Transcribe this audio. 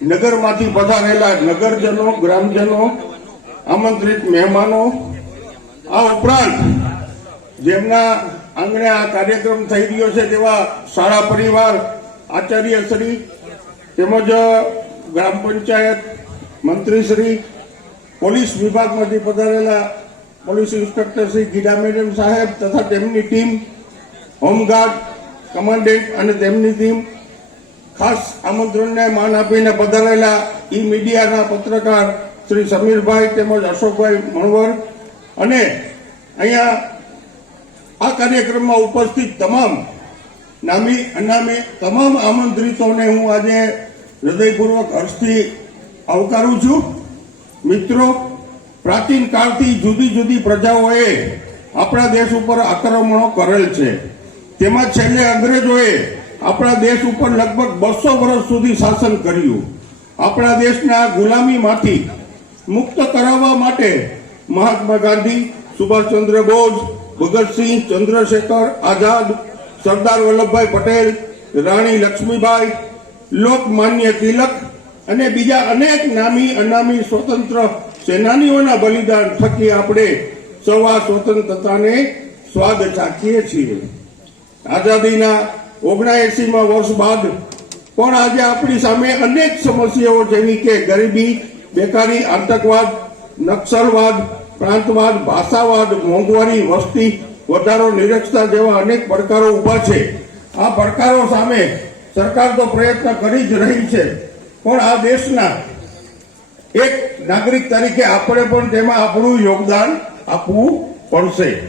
નગરમાંથી પધારેલા નગરજનો, ગ્રામજનો, આમંત્રિત મહેમાનો, આ ઉપરાંત જેમના આંગણે આ કાર્યક્રમ થઈ રહ્યો છે તેવા શાળા પરિવાર આચાર્યશ્રી તેમજ ગ્રામ પંચાયત મંત્રીશ્રી પોલીસ વિભાગમાંથી પધારેલા police inspector Shri Gida madam સાહેબ તથા તેમની ટીમ, હોમગાર્ડ, કમાન્ડેન્ટ અને તેમની ટીમ ખાસ આમંત્રણને માન આપીને પધારેલા ઈ મીડિયાના પત્રકાર શ્રી સમીરભાઈ તેમજ અશોકભાઈ મણવર અને અહીંયા આ કાર્યક્રમમાં ઉપસ્થિત તમામ નામી અનામી તમામ આમંત્રિતોને હું આજે હૃદયપૂર્વક હર્ષથી આવકારું છું. મિત્રો, પ્રાચીન કાળથી જુદી જુદી પ્રજાઓએ આપણા દેશ ઉપર આક્રમણો કરેલ છે. તેમાં છેલ્લે અંગ્રેજોએ આપણા દેશ ઉપર લગભગ બસો વર્ષ સુધી શાસન કર્યું. આપણા દેશના ગુલામીમાંથી મુક્ત કરાવવા માટે મહાત્મા ગાંધી, સુભાષચંદ્ર બોઝ, ભગતસિંહ, ચંદ્રશેખર આઝાદ, સરદાર વલ્લભભાઈ પટેલ, રાણી લક્ષ્મીબાઈ લોકમાન્ય તિલક અને બીજા અનેક નામી અનામી સ્વતંત્ર સેનાનીઓના બલિદાન થકી આપણે સૌ આ સ્વતંત્રતાને સ્વાદ ચાખીએ છીએ. આઝાદીના ઓગણએસીમાં વર્ષ બાદ પણ આજે આપણી સામે અનેક સમસ્યાઓ જેવી કે ગરીબી, બેકારી, આતંકવાદ, નક્સલવાદ, પ્રાંતવાદ, ભાષાવાદ, મોંઘવારી, વસ્તી, વધારો, નિરક્ષતા જેવા અનેક પડકારો ઊભા છે. આ પડકારો સામે સરકાર તો પ્રયત્ન કરી જ રહી છે. પણ આ દેશના એક નાગરિક તરીકે આપણે પણ તેમાં આપણું યોગદાન આપવું પડશે.